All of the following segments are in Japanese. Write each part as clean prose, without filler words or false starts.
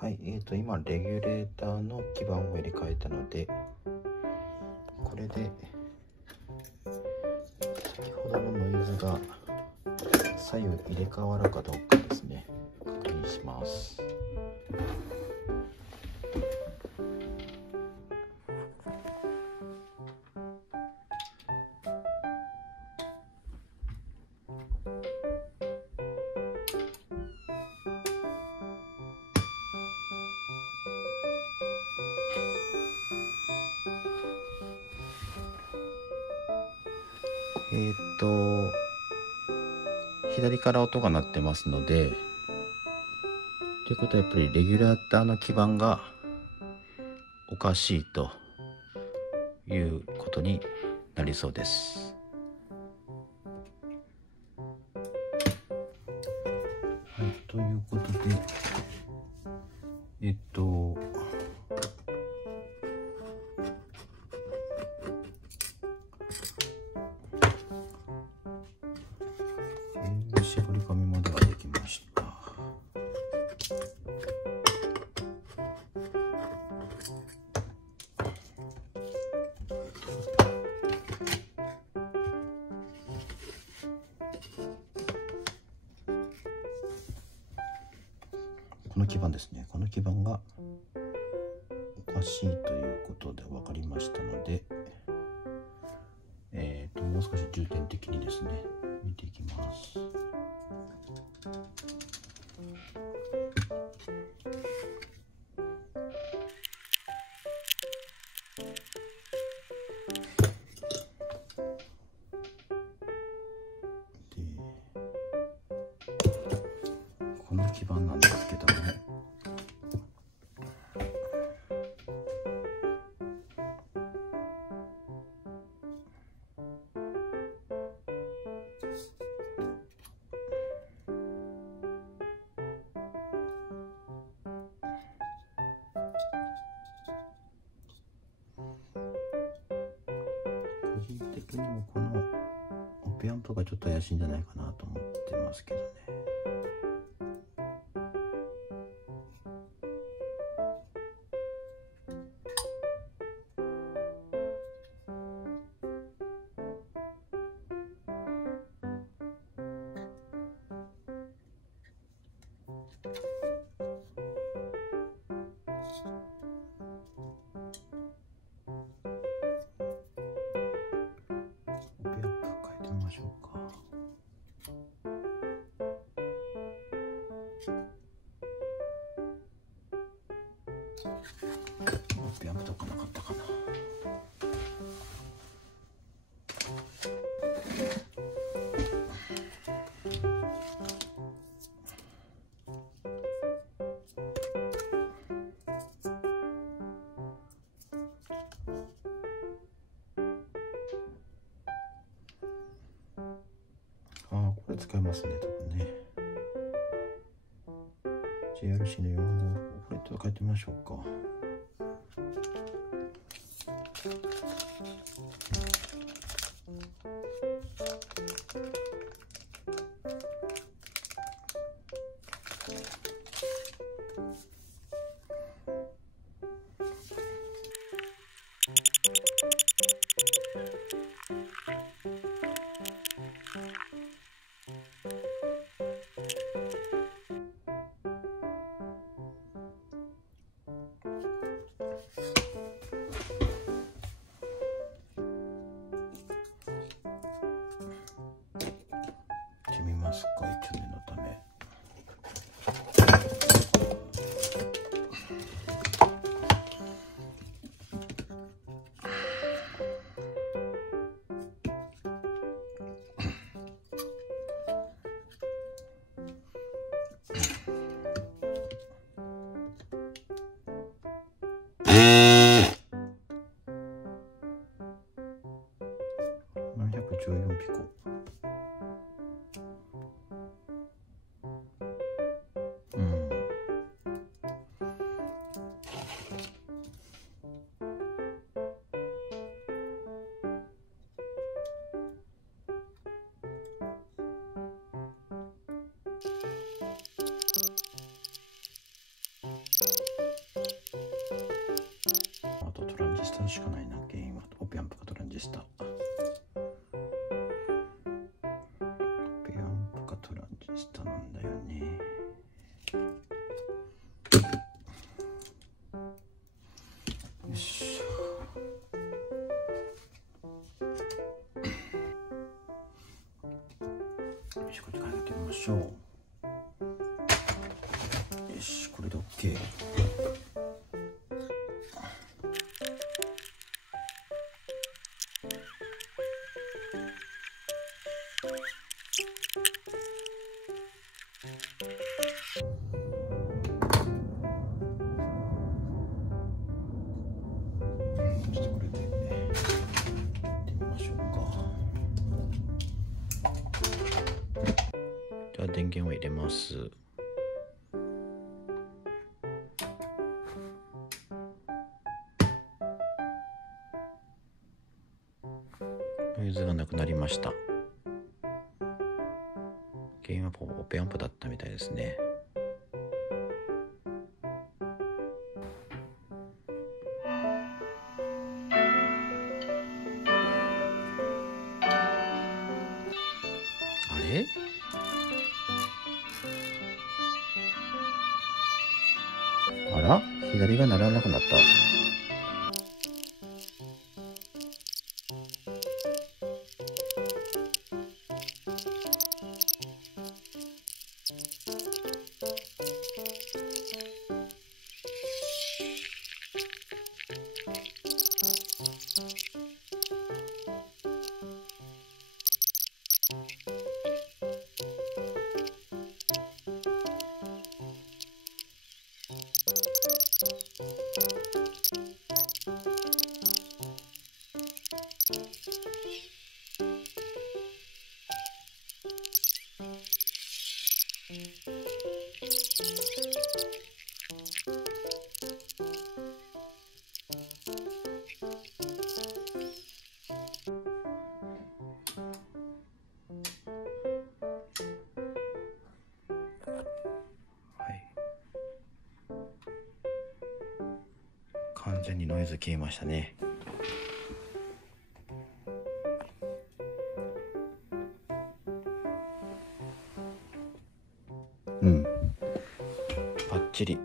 はい、今レギュレーターの基板を入れ替えたので、これで先ほどのノイズが左右入れ替わるかどうかですね、確認します。左から音が鳴ってますので、ということはやっぱりレギュレーターの基板がおかしいということになりそうです。はい、ということで、絞り込みまではできました。この基板ですね、この基板がおかしいということで分かりましたので、もう少し重点的にですね見ていきます。この基板なんですけども、にもこのオペアンプがちょっと怪しいんじゃないかなと思ってますけどね。ましょうか。オペアンプとかなかったかな。これ使えますね、多分ね。JRC の4号これちょっと変えてみましょうか。見ますか、一応念のため。714ピコ。あとトランジスタしかないな。原因はオペアンプかトランジスタ。オペアンプかトランジスタなんだよね。よし。よし、こっちからやってみましょう。よし、これで OK。そしてこれでやってみましょうか。では電源を入れます。ノイズがなくなりました。原因はオペアンプだったみたいですね。あれ？あら？左が鳴らなくなった。完全にノイズ消えましたね。バッチリ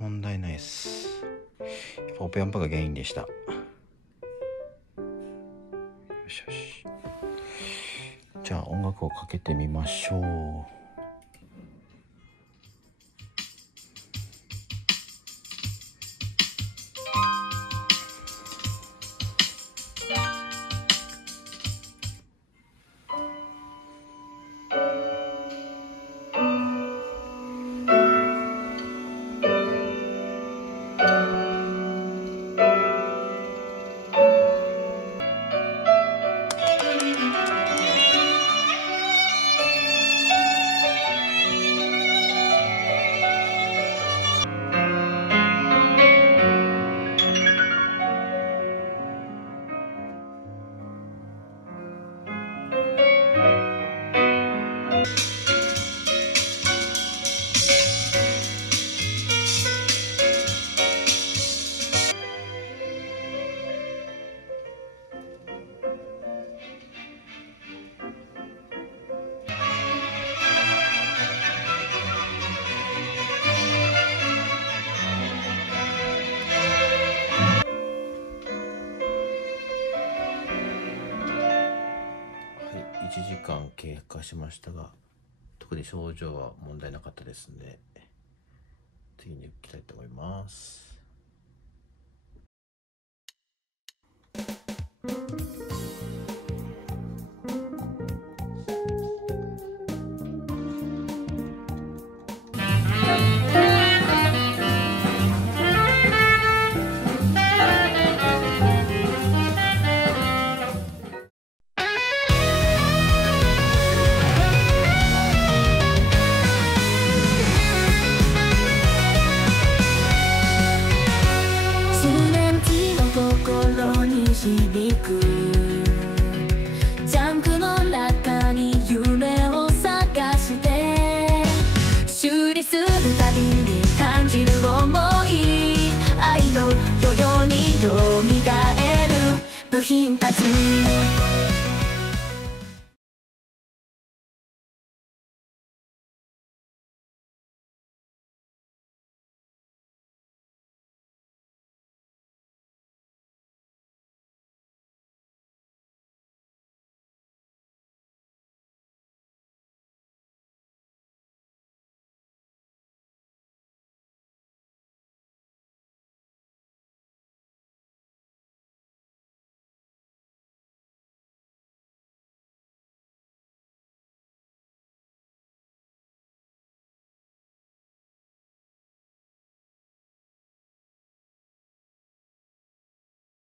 問題ないです。やっぱオペアンプが原因でした。よしよし、じゃあ音楽をかけてみましょう。1時間経過しましたが、特に症状は問題なかったですので、次に行きたいと思います。響くジャンクの中に夢を探して修理するたびに感じる想い、愛の余剰に蘇る部品たち。